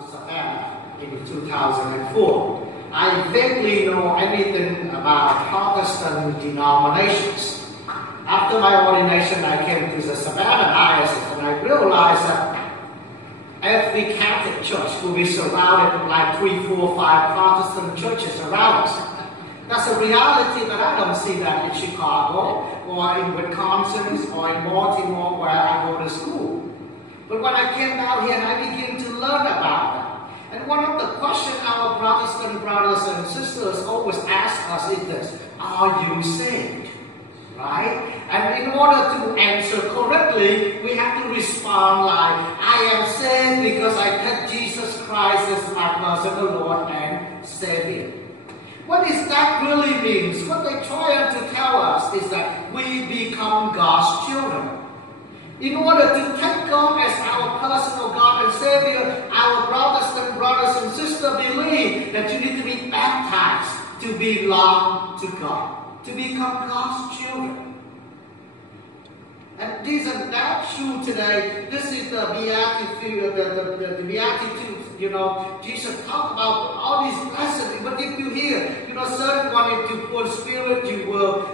to Savannah in 2004. I vaguely know anything about Protestant denominations. After my ordination, I came to the Savannah Diocese and I realized that every Catholic church will be surrounded by 3, 4, 5 Protestant churches around us. That's a reality that I don't see that in Chicago or in Wisconsin or in Baltimore where I go to school. But when I came down here and I began to learn about that, and one of the questions our Protestant brothers and sisters always ask us is this: are you saved? Right? And in order to answer correctly, we have to respond like, I am saved because I take Jesus Christ as my personal Lord and Savior. What does that really mean? What they try to tell us is that we become God's children. In order to take God as our personal God and Savior, our Protestant brothers and sisters believe that you need to be baptized to belong to God, to become God's children. And isn't that true today? This is the beatitude, the Beatitudes. You know, Jesus talked about all these blessings. But if you hear, you know, certain one, if you poor spirit, you will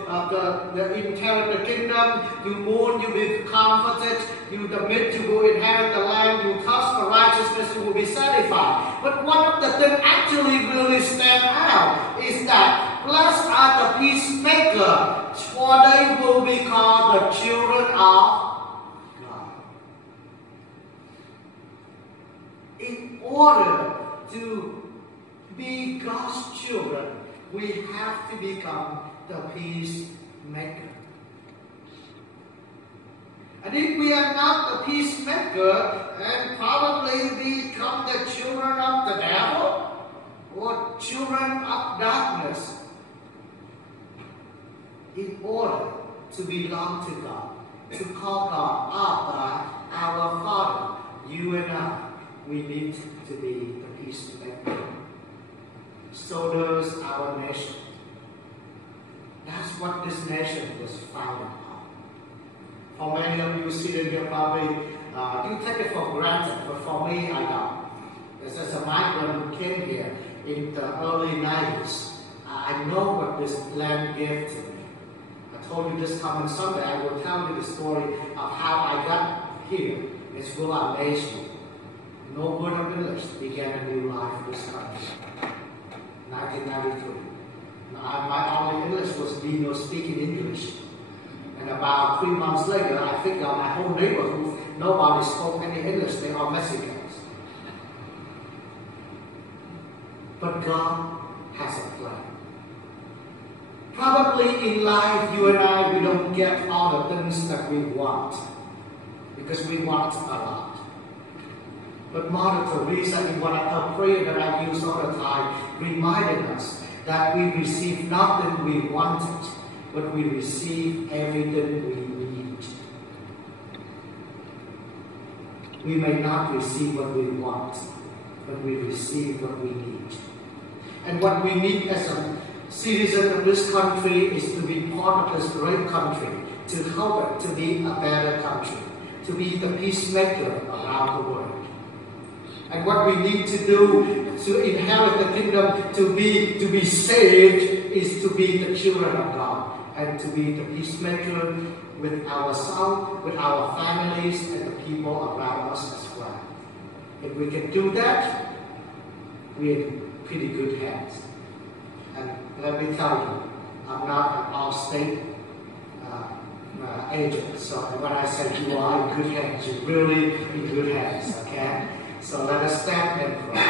inherit the kingdom. You mourn, you will be comforted. You submit, you will inherit the land. You thirst for righteousness, you will be satisfied. But one of the things actually really stand out is that blessed are the peacemakers, for they will be called the children of God. In order to be God's children, we have to become the peacemaker. And if we are not the peacemaker, then probably we become the children of the devil or children of darkness. In order to belong to God, to call God Abba, our Father, you and I, we need to be the peacemaker. So does our nation. That's what this nation was founded on. For many of you sitting here probably, you take it for granted, but for me, I don't. As a migrant who came here in the early 90s, I know what this land gave to me. I told you this coming Sunday, I will tell you the story of how I got here. It will amaze you. No word of English, began a new life in this country. 1993. My only English was Dino speaking English. And about 3 months later, I figured out my whole neighborhood, nobody spoke any English, they are Mexicans. But God has a plan. Probably in life, you and I, we don't get all the things that we want. Because we want a lot. But Mother Teresa, in one of her prayers that I use all the time, reminded us that we receive nothing we wanted, but we receive everything we need. We may not receive what we want, but we receive what we need. And what we need as a citizen of this country is to be part of this great country, to help it to be a better country, to be the peacemaker around the world. And what we need to do to inherit the kingdom, to be saved, is to be the children of God and to be the peacemaker with ourselves, with our families, and the people around us as well. If we can do that, we're in pretty good hands. And let me tell you, I'm not an all-state agent. So when I say you are in good hands, you're really in good hands, okay? So let us stand and pray.